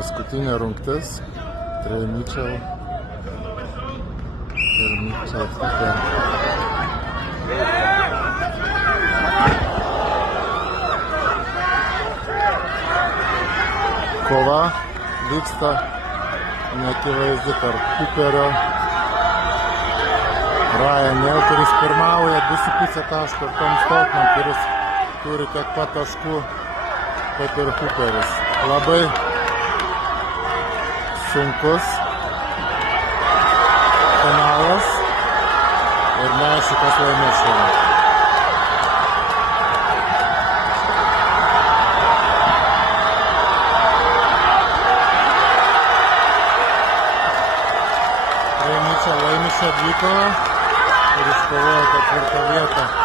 Paskutinė rungtis. Trey Mitchell ir Mitchell Cooper. Kova vyksta neakivaizdi tarp Cooperio, Ryan Neal, kuris pirmauja 2,5 taško, ir Tom Stockman, kuris turi tiek pat taškų kaip ir Cooperis. Labai sunkus finalas ir neaišku, kas laimės šiandien. Trey Mitchell laimi šią dvikovą ir iškovojo 4. vietą.